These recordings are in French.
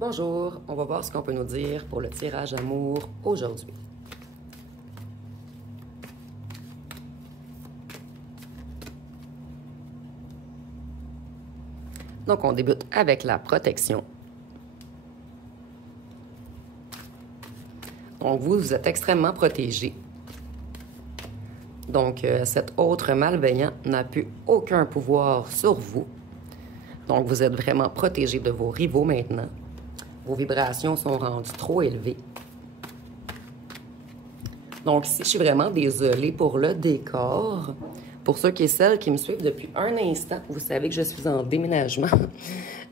Bonjour, on va voir ce qu'on peut nous dire pour le tirage amour aujourd'hui. Donc, on débute avec la protection. Donc, vous êtes extrêmement protégé. Donc, cet autre malveillant n'a plus aucun pouvoir sur vous. Donc, vous êtes vraiment protégé de vos rivaux maintenant. Vos vibrations sont rendues trop élevées. Donc ici, je suis vraiment désolée pour le décor. Pour ceux et celles qui me suivent depuis un instant, vous savez que je suis en déménagement.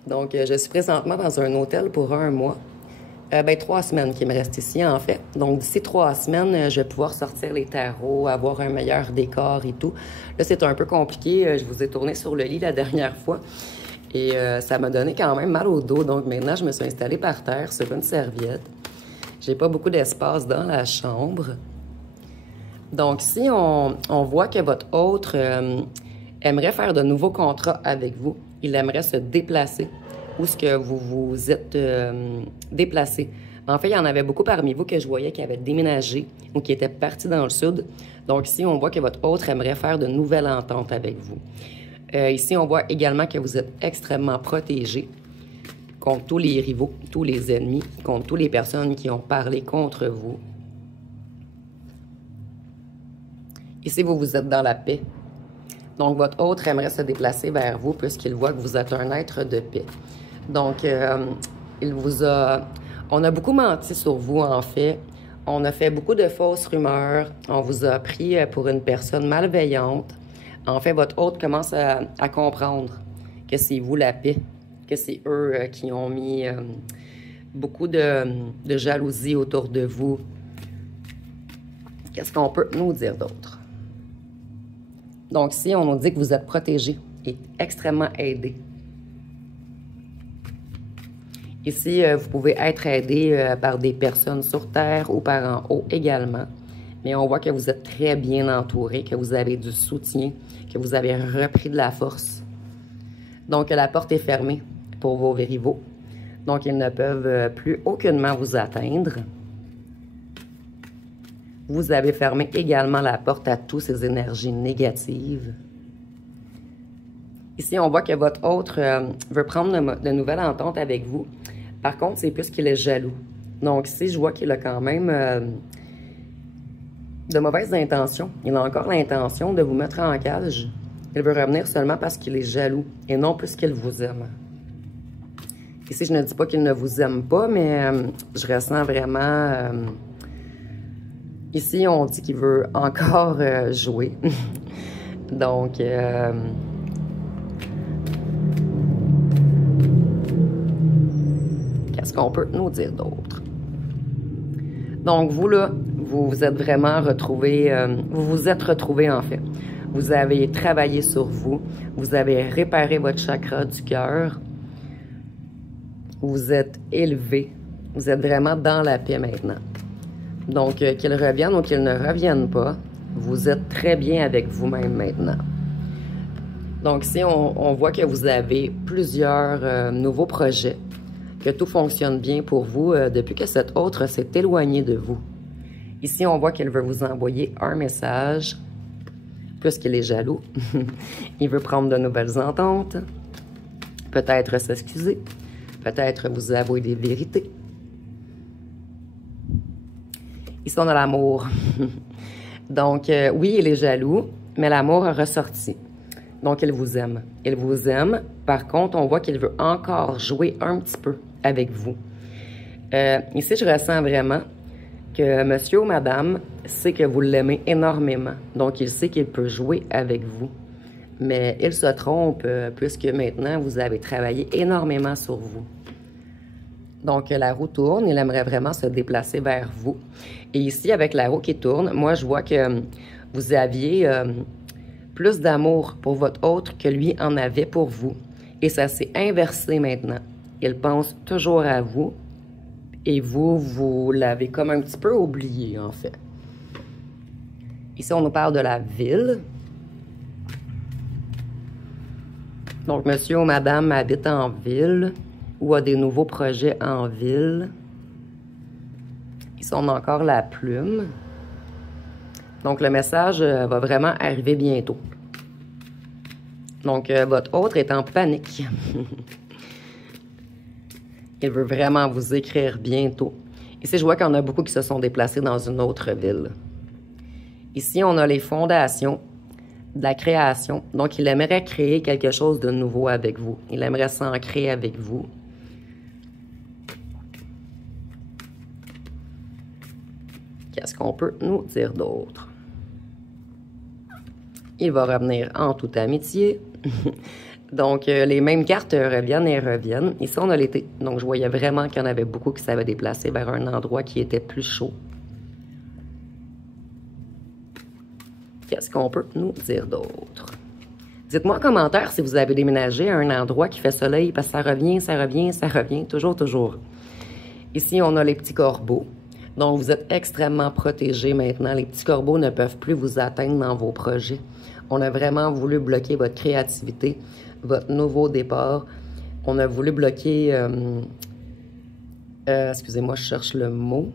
Donc, je suis présentement dans un hôtel pour 1 mois. 3 semaines qui me restent ici, en fait. Donc, d'ici 3 semaines, je vais pouvoir sortir les tarots, avoir un meilleur décor et tout. Là, c'est un peu compliqué. Je vous ai tourné sur le lit la dernière fois. Et ça m'a donné quand même mal au dos. Donc, maintenant, je me suis installée par terre sur une serviette. J'ai pas beaucoup d'espace dans la chambre. Donc, ici, on voit que votre autre aimerait faire de nouveaux contrats avec vous. Il aimerait se déplacer. Où est-ce que vous vous êtes déplacé? En fait, il y en avait beaucoup parmi vous que je voyais qui avaient déménagé ou qui étaient partis dans le sud. Donc, ici, on voit que votre autre aimerait faire de nouvelles ententes avec vous. Ici, on voit également que vous êtes extrêmement protégé contre tous les rivaux, tous les ennemis, contre toutes les personnes qui ont parlé contre vous. Ici, vous êtes dans la paix. Donc, votre autre aimerait se déplacer vers vous puisqu'il voit que vous êtes un être de paix. Donc, on a beaucoup menti sur vous, en fait. On a fait beaucoup de fausses rumeurs. On vous a pris pour une personne malveillante. En fait, votre hôte commence à comprendre que c'est vous la paix, que c'est eux qui ont mis beaucoup de jalousie autour de vous. Qu'est-ce qu'on peut nous dire d'autre? Donc ici, on nous dit que vous êtes protégé et extrêmement aidé. Ici, vous pouvez être aidé par des personnes sur Terre ou par en haut également. Mais on voit que vous êtes très bien entouré, que vous avez du soutien, que vous avez repris de la force. Donc, la porte est fermée pour vos rivaux. Donc, ils ne peuvent plus aucunement vous atteindre. Vous avez fermé également la porte à toutes ces énergies négatives. Ici, on voit que votre autre veut prendre de nouvelles ententes avec vous. Par contre, c'est plus qu'il est jaloux. Donc, ici, je vois qu'il a quand même de mauvaises intentions. Il a encore l'intention de vous mettre en cage. Il veut revenir seulement parce qu'il est jaloux et non puisqu'il vous aime. Ici, je ne dis pas qu'il ne vous aime pas, mais je ressens vraiment... ici, on dit qu'il veut encore jouer. Donc... qu'est-ce qu'on peut nous dire d'autre? Donc, vous, là, vous vous êtes vraiment retrouvés, vous vous êtes retrouvés, en fait. Vous avez travaillé sur vous. Vous avez réparé votre chakra du cœur. Vous êtes élevé. Vous êtes vraiment dans la paix maintenant. Donc, qu'ils reviennent ou qu'ils ne reviennent pas, vous êtes très bien avec vous-même maintenant. Donc, ici, on voit que vous avez plusieurs nouveaux projets, que tout fonctionne bien pour vous depuis que cet autre s'est éloigné de vous. Ici, on voit qu'il veut vous envoyer un message, puisqu'il est jaloux. Il veut prendre de nouvelles ententes, peut-être s'excuser, peut-être vous avouer des vérités. Ici, on a l'amour. Donc, oui, il est jaloux, mais l'amour a ressorti. Donc, il vous aime. Il vous aime. Par contre, on voit qu'il veut encore jouer un petit peu avec vous. Ici, je ressens vraiment que monsieur ou madame sait que vous l'aimez énormément. Donc, il sait qu'il peut jouer avec vous. Mais il se trompe puisque maintenant, vous avez travaillé énormément sur vous. Donc, la roue tourne. Il aimerait vraiment se déplacer vers vous. Et ici, avec la roue qui tourne, moi, je vois que vous aviez plus d'amour pour votre autre que lui en avait pour vous. Et ça s'est inversé maintenant. Il pense toujours à vous. Et vous, vous l'avez comme un petit peu oublié, en fait. Ici, on nous parle de la ville. Donc, monsieur ou madame habite en ville. ou a des nouveaux projets en ville. Ici, on a encore la plume. Donc, le message va vraiment arriver bientôt. Donc, votre autre est en panique. Il veut vraiment vous écrire bientôt. Ici, je vois qu'il y en a beaucoup qui se sont déplacés dans une autre ville. Ici, on a les fondations de la création. Donc, il aimerait créer quelque chose de nouveau avec vous. Il aimerait s'ancrer avec vous. Qu'est-ce qu'on peut nous dire d'autre? Il va revenir en toute amitié. Donc, les mêmes cartes reviennent et reviennent. Ici, on a l'été. Donc, je voyais vraiment qu'il y en avait beaucoup qui s'avaient déplacé vers un endroit qui était plus chaud. Qu'est-ce qu'on peut nous dire d'autre? Dites-moi en commentaire si vous avez déménagé à un endroit qui fait soleil, parce que ça revient, ça revient, ça revient, toujours, toujours. Ici, on a les petits corbeaux. Donc, vous êtes extrêmement protégés maintenant. Les petits corbeaux ne peuvent plus vous atteindre dans vos projets. On a vraiment voulu bloquer votre créativité, votre nouveau départ. On a voulu bloquer... excusez-moi, je cherche le mot.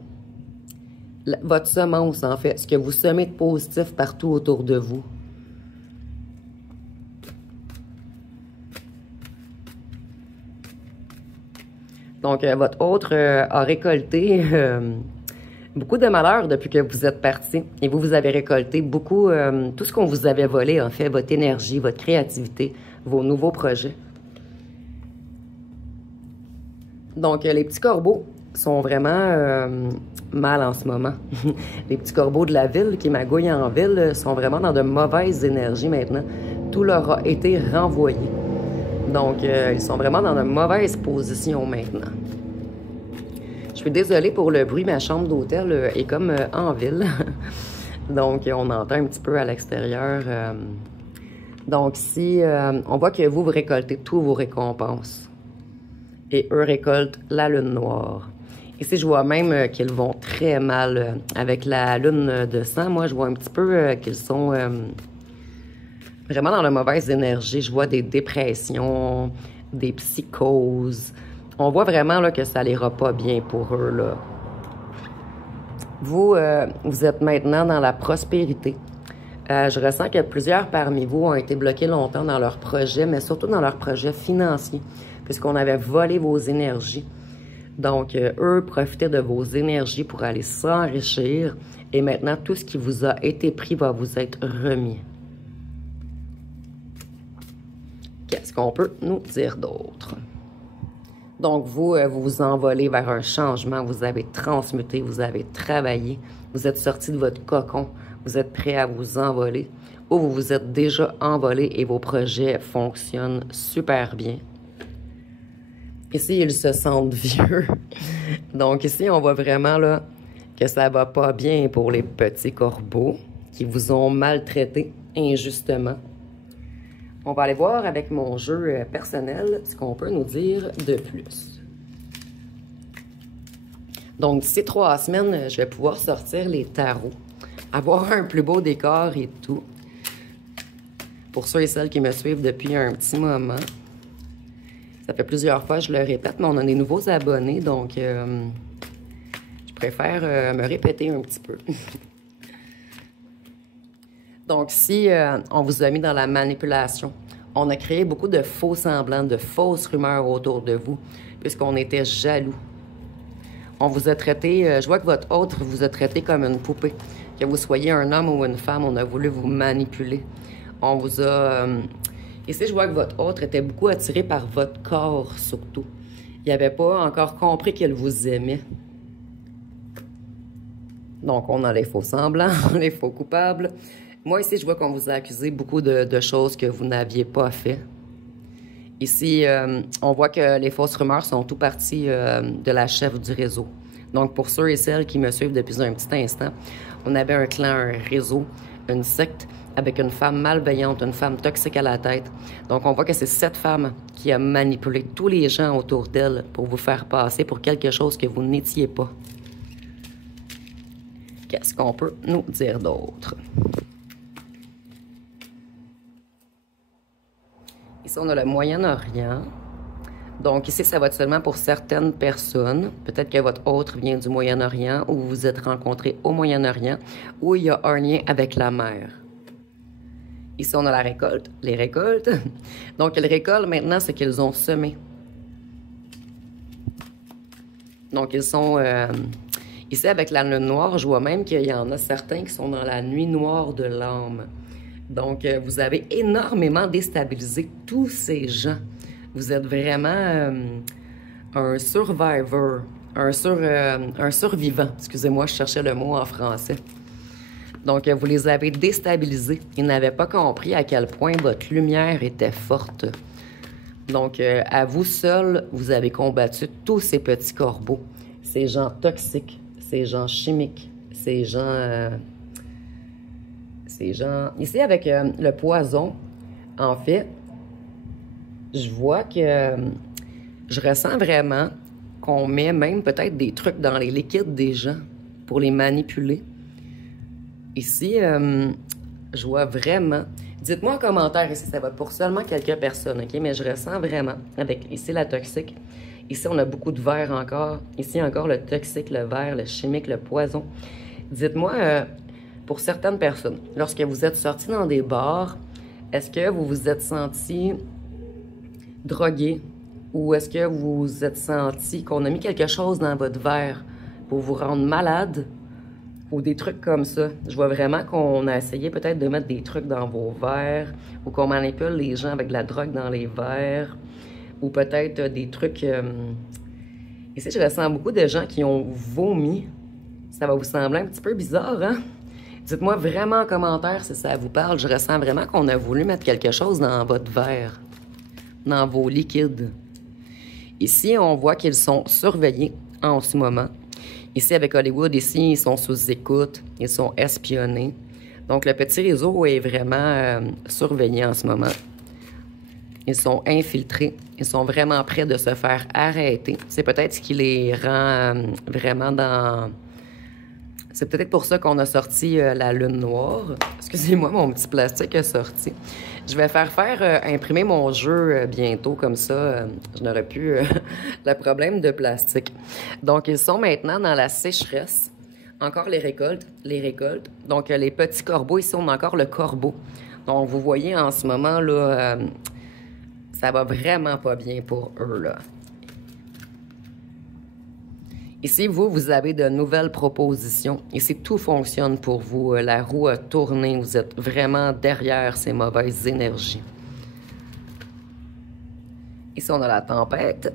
Votre semence, en fait. Ce que vous semez de positif partout autour de vous. Donc, votre autre a récolté beaucoup de malheur depuis que vous êtes parti. Et vous avez récolté beaucoup, tout ce qu'on vous avait volé, en fait, votre énergie, votre créativité, vos nouveaux projets. Donc, les petits corbeaux sont vraiment mal en ce moment. Les petits corbeaux de la ville qui magouillent en ville sont vraiment dans de mauvaises énergies maintenant. Tout leur a été renvoyé. Donc, ils sont vraiment dans de mauvaises positions maintenant. Je suis désolée pour le bruit, ma chambre d'hôtel est comme en ville. Donc, on entend un petit peu à l'extérieur. Donc, ici, on voit que vous récoltez tous vos récompenses. Et eux récoltent la lune noire. Ici, je vois même qu'ils vont très mal avec la lune de sang. Moi, je vois un petit peu qu'ils sont vraiment dans la mauvaise énergie. Je vois des dépressions, des psychoses. On voit vraiment là, que ça n'ira pas bien pour eux. Là. Vous, vous êtes maintenant dans la prospérité. Je ressens que plusieurs parmi vous ont été bloqués longtemps dans leurs projets, mais surtout dans leurs projets financiers, puisqu'on avait volé vos énergies. Donc, eux profitaient de vos énergies pour aller s'enrichir. Et maintenant, tout ce qui vous a été pris va vous être remis. Qu'est-ce qu'on peut nous dire d'autre? Donc, vous, vous vous envolez vers un changement. Vous avez transmuté, vous avez travaillé. Vous êtes sorti de votre cocon. Vous êtes prêt à vous envoler. Ou vous vous êtes déjà envolé et vos projets fonctionnent super bien. Ici, ils se sentent vieux. Donc, ici, on voit vraiment là, que ça va pas bien pour les petits corbeaux qui vous ont maltraité injustement. On va aller voir avec mon jeu personnel ce qu'on peut nous dire de plus. Donc, d'ici 3 semaines, je vais pouvoir sortir les tarots, avoir un plus beau décor et tout. Pour ceux et celles qui me suivent depuis un petit moment. Ça fait plusieurs fois, je le répète, mais on a des nouveaux abonnés, donc je préfère me répéter un petit peu. Donc, si on vous a mis dans la manipulation, on a créé beaucoup de faux semblants, de fausses rumeurs autour de vous, puisqu'on était jaloux. On vous a traité, je vois que votre autre vous a traité comme une poupée. Que vous soyez un homme ou une femme, on a voulu vous manipuler. On vous a... ici, je vois que votre autre était beaucoup attiré par votre corps, surtout. Il n'avait pas encore compris qu'elle vous aimait. Donc, on a les faux semblants, les faux coupables. Moi, ici, je vois qu'on vous a accusé beaucoup de choses que vous n'aviez pas fait. Ici, on voit que les fausses rumeurs sont tout parties de la chef du réseau. Donc, pour ceux et celles qui me suivent depuis un petit instant, on avait un clan, un réseau, une secte, avec une femme malveillante, une femme toxique à la tête. Donc, on voit que c'est cette femme qui a manipulé tous les gens autour d'elle pour vous faire passer pour quelque chose que vous n'étiez pas. Qu'est-ce qu'on peut nous dire d'autre? Ici, on a le Moyen-Orient. Donc ici, ça va être seulement pour certaines personnes. Peut-être que votre autre vient du Moyen-Orient ou vous vous êtes rencontrés au Moyen-Orient ou il y a un lien avec la mer. Ici, on a la récolte, les récoltes. Donc, ils récoltent maintenant ce qu'ils ont semé. Donc, ils sont... ici, avec la lune noire, je vois même qu'il y en a certains qui sont dans la nuit noire de l'âme. Donc, vous avez énormément déstabilisé tous ces gens. Vous êtes vraiment un survivor, un survivant. Excusez-moi, je cherchais le mot en français. Donc, vous les avez déstabilisés. Ils n'avaient pas compris à quel point votre lumière était forte. Donc, à vous seul, vous avez combattu tous ces petits corbeaux, ces gens toxiques, ces gens chimiques, ces gens... Ici, avec le poison, en fait, je vois que je ressens vraiment qu'on met même peut-être des trucs dans les liquides des gens pour les manipuler. Ici, je vois vraiment... Dites-moi en commentaire ici, ça va pour seulement quelques personnes, OK? Mais je ressens vraiment, avec ici la toxique. Ici, on a beaucoup de verre encore. Ici, encore le toxique, le verre, le chimique, le poison. Dites-moi, pour certaines personnes, lorsque vous êtes sortis dans des bars, est-ce que vous vous êtes senti drogué? Ou est-ce que vous vous êtes senti qu'on a mis quelque chose dans votre verre pour vous rendre malade? Ou des trucs comme ça. Je vois vraiment qu'on a essayé peut-être de mettre des trucs dans vos verres ou qu'on manipule les gens avec de la drogue dans les verres ou peut-être des trucs... Ici, je ressens beaucoup de gens qui ont vomi. Ça va vous sembler un petit peu bizarre, hein? Dites-moi vraiment en commentaire si ça vous parle. Je ressens vraiment qu'on a voulu mettre quelque chose dans votre verre, dans vos liquides. Ici, on voit qu'ils sont surveillés en ce moment. Ici, avec Hollywood, ici, ils sont sous écoute, ils sont espionnés. Donc, le petit réseau est vraiment surveillé en ce moment. Ils sont infiltrés. Ils sont vraiment prêts de se faire arrêter. C'est peut-être ce qui les rend vraiment dans... C'est peut-être pour ça qu'on a sorti la lune noire. Excusez-moi, mon petit plastique est sorti. Je vais faire imprimer mon jeu bientôt, comme ça, je n'aurai plus le problème de plastique. Donc, ils sont maintenant dans la sécheresse. Encore les récoltes, Donc, les petits corbeaux, ici, on a encore le corbeau. Donc, vous voyez, en ce moment, là, ça va vraiment pas bien pour eux, là. Ici, vous avez de nouvelles propositions. Ici, tout fonctionne pour vous. La roue a tourné. Vous êtes vraiment derrière ces mauvaises énergies. Ici, on a la tempête.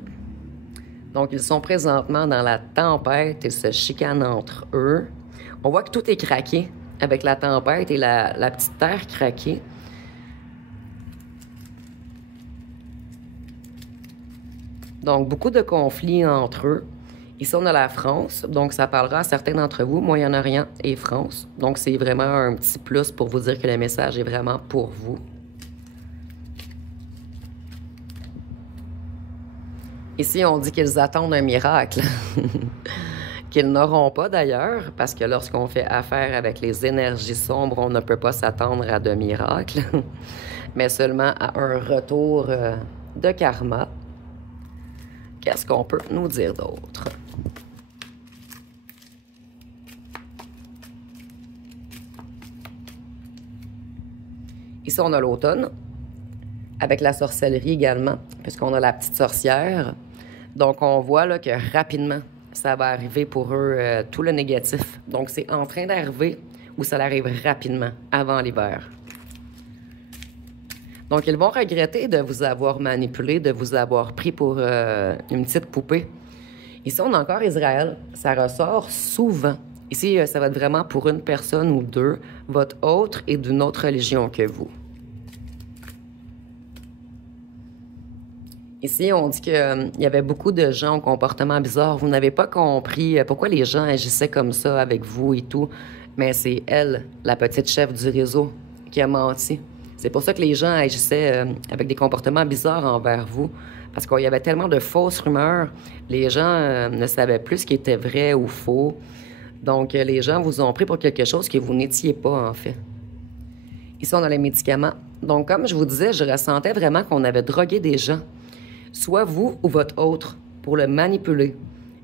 Donc, ils sont présentement dans la tempête. Ils se chicanent entre eux. On voit que tout est craqué avec la tempête et la petite terre craquée. Donc, beaucoup de conflits entre eux. Ici, on a la France, donc ça parlera à certains d'entre vous, Moyen-Orient et France. Donc, c'est vraiment un petit plus pour vous dire que le message est vraiment pour vous. Ici, on dit qu'ils attendent un miracle, qu'ils n'auront pas d'ailleurs, parce que lorsqu'on fait affaire avec les énergies sombres, on ne peut pas s'attendre à de miracles, mais seulement à un retour de karma. Qu'est-ce qu'on peut nous dire d'autre? Ici, on a l'automne, avec la sorcellerie également, puisqu'on a la petite sorcière. Donc, on voit là, que rapidement, ça va arriver pour eux, tout le négatif. Donc, c'est en train d'arriver ou ça arrive rapidement, avant l'hiver. Donc, ils vont regretter de vous avoir manipulé, de vous avoir pris pour une petite poupée. Ici, on a encore Israël. Ça ressort souvent. Ici, ça va être vraiment pour une personne ou deux. Votre autre est d'une autre religion que vous. Ici, on dit qu'il y avait beaucoup de gens au comportement bizarre. Vous n'avez pas compris pourquoi les gens agissaient comme ça avec vous et tout. Mais c'est elle, la petite chef du réseau, qui a menti. C'est pour ça que les gens agissaient avec des comportements bizarres envers vous. Parce qu'il y avait tellement de fausses rumeurs. Les gens ne savaient plus ce qui était vrai ou faux. Donc, les gens vous ont pris pour quelque chose que vous n'étiez pas, en fait. Ici, on a les médicaments. Donc, comme je vous disais, je ressentais vraiment qu'on avait drogué des gens. soit vous ou votre autre, pour le manipuler.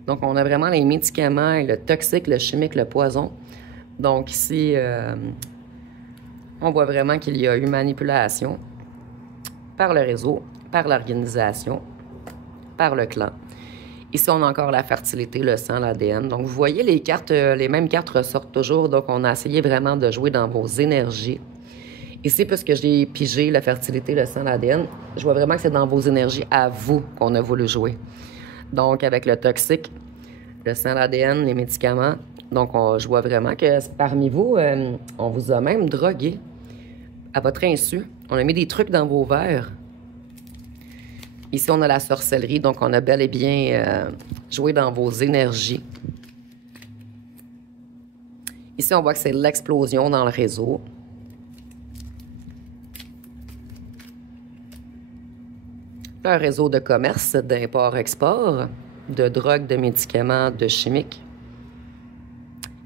Donc, on a vraiment les médicaments, le toxique, le chimique, le poison. Donc, ici, on voit vraiment qu'il y a eu manipulation par le réseau, par l'organisation, par le clan. Ici, on a encore la fertilité, le sang, l'ADN. Donc, vous voyez, les cartes, les mêmes cartes ressortent toujours. Donc, on a essayé vraiment de jouer dans vos énergies. Ici, puisque j'ai pigé la fertilité, le sang, l'ADN, je vois vraiment que c'est dans vos énergies à vous qu'on a voulu jouer. Donc, avec le toxique, le sang, l'ADN, les médicaments. Donc, je vois vraiment que parmi vous, on vous a même drogué à votre insu. On a mis des trucs dans vos verres. Ici, on a la sorcellerie, donc on a bel et bien joué dans vos énergies. Ici, on voit que c'est l'explosion dans le réseau. Un réseau de commerce, d'import-export, de drogue, de médicaments, de chimiques.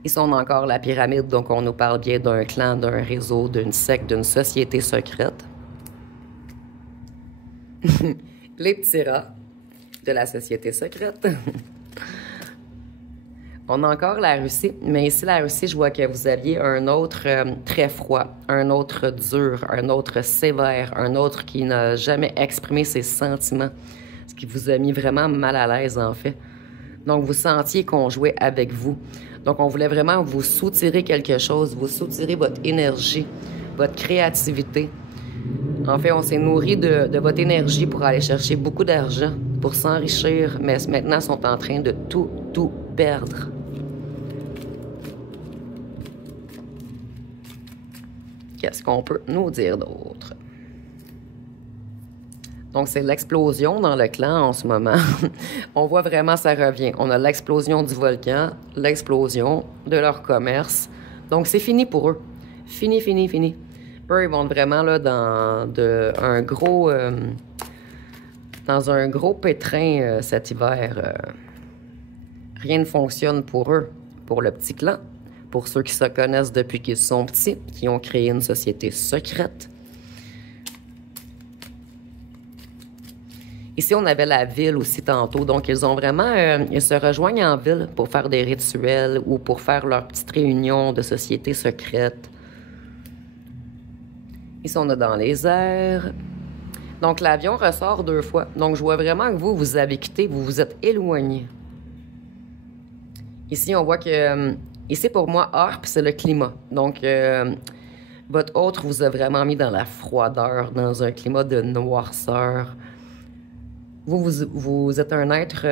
Ici, on a encore la pyramide, donc on nous parle bien d'un clan, d'un réseau, d'une secte, d'une société secrète. Les petits rats de la société secrète. On a encore la Russie, mais ici, la Russie, je vois que vous aviez un autre très froid, un autre dur, un autre sévère, un autre qui n'a jamais exprimé ses sentiments, ce qui vous a mis vraiment mal à l'aise, en fait. Donc, vous sentiez qu'on jouait avec vous. Donc, on voulait vraiment vous soutirer quelque chose, vous soutirer votre énergie, votre créativité. En fait, on s'est nourri de votre énergie pour aller chercher beaucoup d'argent, pour s'enrichir, mais maintenant, ils sont en train de tout perdre. Qu'est-ce qu'on peut nous dire d'autre? Donc, c'est l'explosion dans le clan en ce moment. On voit vraiment ça revient. On a l'explosion du volcan, l'explosion de leur commerce. Donc, c'est fini pour eux. Fini. Eux, ils vont vraiment là, dans un gros pétrin cet hiver. Rien ne fonctionne pour eux, pour le petit clan, pour ceux qui se connaissent depuis qu'ils sont petits, qui ont créé une société secrète. Ici, on avait la ville aussi tantôt. Donc, ils ont vraiment... ils se rejoignent en ville pour faire des rituels ou pour faire leur petite réunion de société secrète. Ici, on a dans les airs. Donc, l'avion ressort 2 fois. Donc, je vois vraiment que vous avez quitté, vous vous êtes éloigné. Ici, on voit que... ici, pour moi, Harp, c'est le climat. Donc, votre autre vous a vraiment mis dans la froideur, dans un climat de noirceur. Vous êtes un être...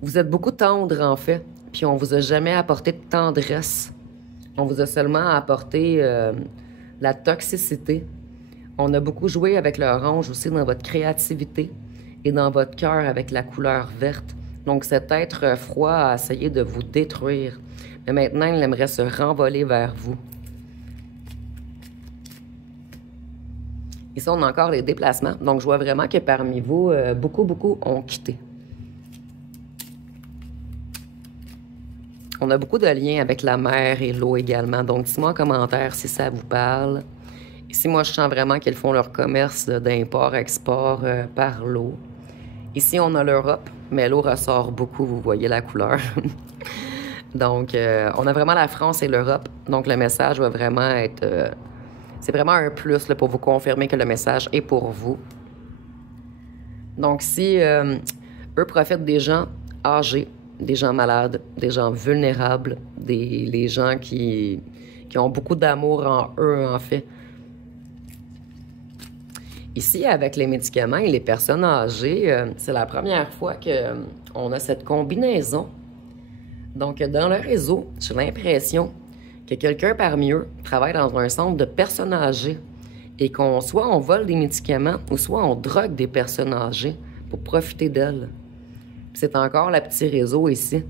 vous êtes beaucoup tendre, en fait. Puis on vous a jamais apporté de tendresse. On vous a seulement apporté la toxicité. On a beaucoup joué avec l'orange aussi dans votre créativité et dans votre cœur avec la couleur verte. Donc cet être froid a essayé de vous détruire. Mais maintenant, il aimerait se renvoler vers vous. Ici, on a encore les déplacements. Donc, je vois vraiment que parmi vous, beaucoup ont quitté. On a beaucoup de liens avec la mer et l'eau également. Donc, dites-moi en commentaire si ça vous parle. Ici, moi, je sens vraiment qu'ils font leur commerce d'import-export par l'eau. Ici, on a l'Europe, mais l'eau ressort beaucoup, vous voyez la couleur. Donc, on a vraiment la France et l'Europe. Donc, le message va vraiment être... c'est vraiment un plus là, pour vous confirmer que le message est pour vous. Donc, si eux profitent des gens âgés, des gens malades, des gens vulnérables, les gens qui ont beaucoup d'amour en eux, en fait. Ici, avec les médicaments et les personnes âgées, c'est la première fois qu'on a cette combinaison. Donc, dans le réseau, j'ai l'impression que quelqu'un parmi eux travaille dans un centre de personnes âgées et soit on vole des médicaments ou soit on drogue des personnes âgées pour profiter d'elles. C'est encore le petit réseau ici.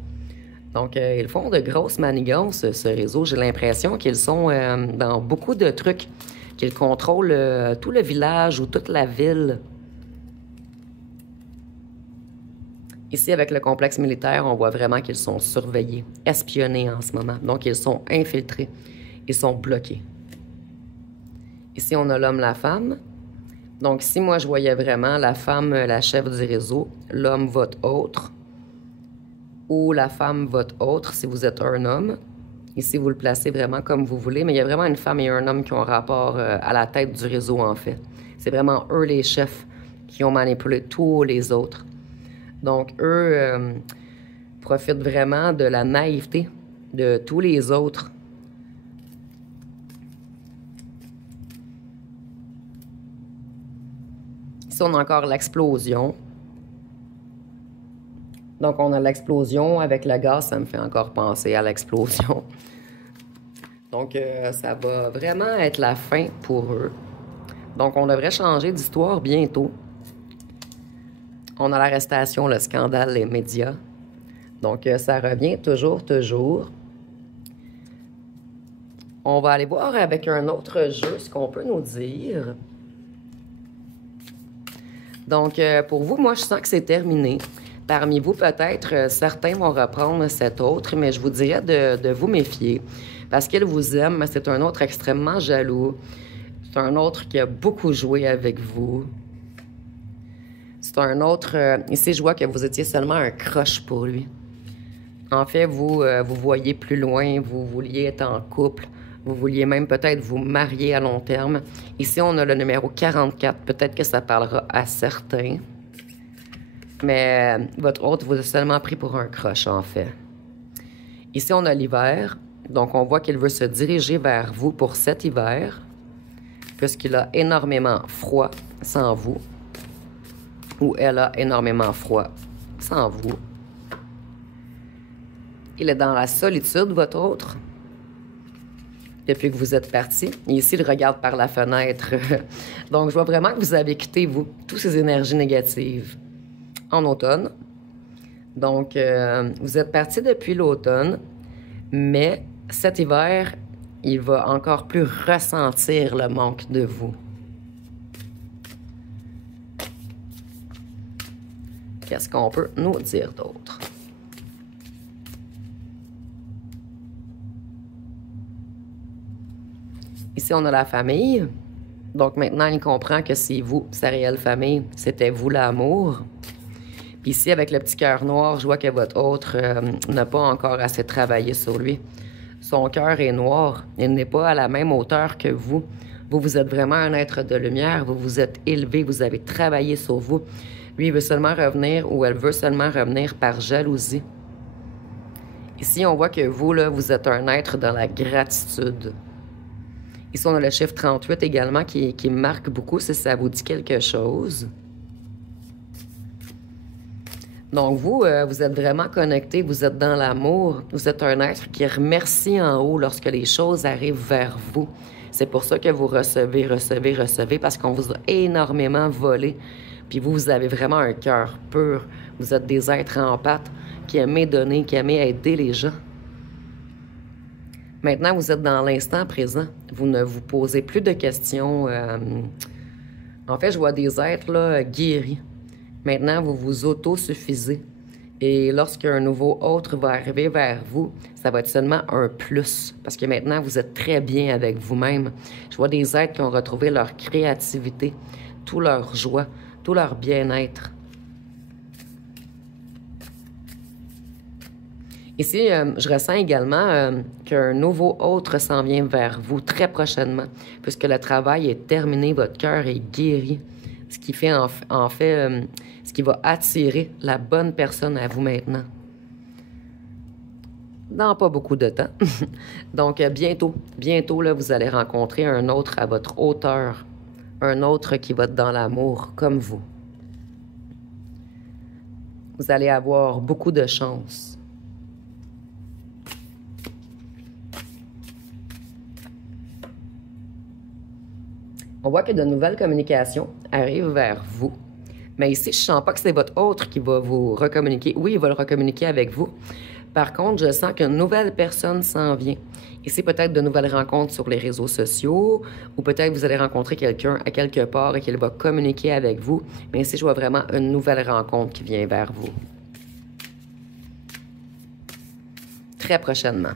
Donc, ils font de grosses manigances, ce réseau. J'ai l'impression qu'ils sont dans beaucoup de trucs, qu'ils contrôlent tout le village ou toute la ville. Ici, avec le complexe militaire, on voit vraiment qu'ils sont surveillés, espionnés en ce moment. Donc, ils sont infiltrés. Ils sont bloqués. Ici, on a l'homme, la femme. Donc, ici, moi, je voyais vraiment la femme, la chef du réseau, l'homme, votre autre, ou la femme, votre autre, si vous êtes un homme. Ici, vous le placez vraiment comme vous voulez, mais il y a vraiment une femme et un homme qui ont rapport à la tête du réseau, en fait. C'est vraiment eux, les chefs, qui ont manipulé tous les autres. Donc, eux profitent vraiment de la naïveté de tous les autres. Ici, on a encore l'explosion. Donc, on a l'explosion avec le gaz, ça me fait encore penser à l'explosion. Donc, ça va vraiment être la fin pour eux. Donc, on devrait changer d'histoire bientôt. On a l'arrestation, le scandale, les médias. Donc, ça revient toujours. On va aller voir avec un autre jeu ce qu'on peut nous dire. Donc, pour vous, moi, je sens que c'est terminé. Parmi vous, peut-être, certains vont reprendre cet autre, mais je vous dirais de vous méfier. Parce qu'il vous aime, mais c'est un autre extrêmement jaloux. C'est un autre qui a beaucoup joué avec vous. C'est un autre... ici, je vois que vous étiez seulement un crush pour lui. En fait, vous voyez plus loin, vous vouliez être en couple. Vous vouliez même peut-être vous marier à long terme. Ici, on a le numéro 44. Peut-être que ça parlera à certains. Mais votre autre vous a seulement pris pour un crush, en fait. Ici, on a l'hiver. Donc, on voit qu'il veut se diriger vers vous pour cet hiver, puisqu'il a énormément froid sans vous, ou elle a énormément froid sans vous. Il est dans la solitude, votre autre, depuis que vous êtes parti. Et ici, il regarde par la fenêtre. Donc, je vois vraiment que vous avez quitté, vous, toutes ces énergies négatives en automne. Donc, vous êtes parti depuis l'automne, mais cet hiver, il va encore plus ressentir le manque de vous. Qu'est-ce qu'on peut nous dire d'autre? Ici, on a la famille. Donc, maintenant, il comprend que c'est vous, sa réelle famille. C'était vous, l'amour. Puis ici, avec le petit cœur noir, je vois que votre autre n'a pas encore assez travaillé sur lui. Son cœur est noir. Il n'est pas à la même hauteur que vous. Vous, vous êtes vraiment un être de lumière. Vous vous êtes élevé. Vous avez travaillé sur vous. Lui, il veut seulement revenir ou elle veut seulement revenir par jalousie. Ici, on voit que vous, là, vous êtes un être dans la gratitude. Ici, on a le chiffre 38 également qui marque beaucoup si ça vous dit quelque chose. Donc, vous, vous êtes vraiment connecté, vous êtes dans l'amour. Vous êtes un être qui remercie en haut lorsque les choses arrivent vers vous. C'est pour ça que vous recevez, parce qu'on vous a énormément volé. Puis vous, vous avez vraiment un cœur pur. Vous êtes des êtres en pâte qui aimez donner, qui aimez aider les gens. Maintenant, vous êtes dans l'instant présent. Vous ne vous posez plus de questions. En fait, je vois des êtres là, guéris. Maintenant, vous vous autosuffisez. Et lorsqu'un nouveau autre va arriver vers vous, ça va être seulement un plus. Parce que maintenant, vous êtes très bien avec vous-même. Je vois des êtres qui ont retrouvé leur créativité, toute leur joie, tout leur bien-être. Ici, je ressens également qu'un nouveau autre s'en vient vers vous très prochainement, puisque le travail est terminé, votre cœur est guéri, ce qui fait ce qui va attirer la bonne personne à vous maintenant. Dans pas beaucoup de temps. Donc, bientôt, là, vous allez rencontrer un autre à votre hauteur, un autre qui va être dans l'amour comme vous. Vous allez avoir beaucoup de chance. On voit que de nouvelles communications arrivent vers vous. Mais ici, je ne sens pas que c'est votre autre qui va vous recommuniquer. Oui, il va le recommuniquer avec vous. Par contre, je sens qu'une nouvelle personne s'en vient. Ici, peut-être de nouvelles rencontres sur les réseaux sociaux, ou peut-être vous allez rencontrer quelqu'un à quelque part et qu'il va communiquer avec vous. Mais ici, je vois vraiment une nouvelle rencontre qui vient vers vous. Très prochainement.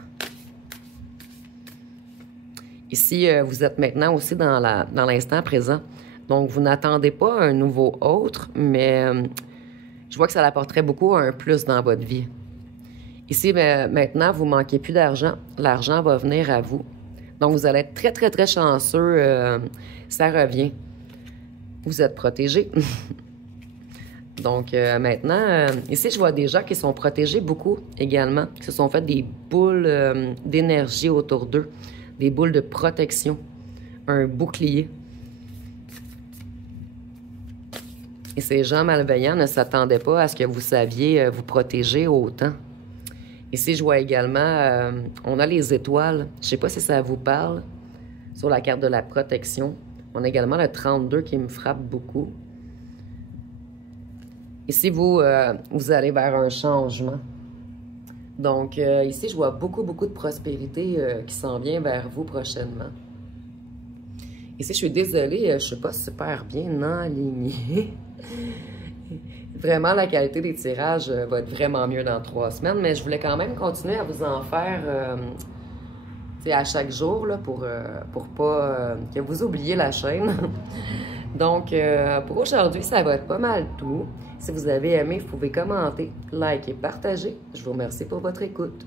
Ici, vous êtes maintenant aussi dans l'instant présent. Donc, vous n'attendez pas un nouveau autre, mais je vois que ça apporterait beaucoup un plus dans votre vie. Ici, maintenant, vous ne manquez plus d'argent. L'argent va venir à vous. Donc, vous allez être très, très, très chanceux. Ça revient. Vous êtes protégé. Donc, maintenant, ici, je vois des gens qui sont protégés beaucoup également, qui se sont fait des boules d'énergie autour d'eux, des boules de protection, un bouclier. Et ces gens malveillants ne s'attendaient pas à ce que vous saviez vous protéger autant. Ici, je vois également, on a les étoiles. Je ne sais pas si ça vous parle, sur la carte de la protection. On a également le 32 qui me frappe beaucoup. Ici, vous allez vers un changement. Donc, ici, je vois beaucoup, beaucoup de prospérité qui s'en vient vers vous prochainement. Ici, je suis désolée, je ne suis pas super bien alignée. Vraiment, la qualité des tirages va être vraiment mieux dans 3 semaines, mais je voulais quand même continuer à vous en faire à chaque jour là, pour pas que vous oubliez la chaîne. Donc, pour aujourd'hui, ça va être pas mal tout. Si vous avez aimé, vous pouvez commenter, liker, partager. Je vous remercie pour votre écoute.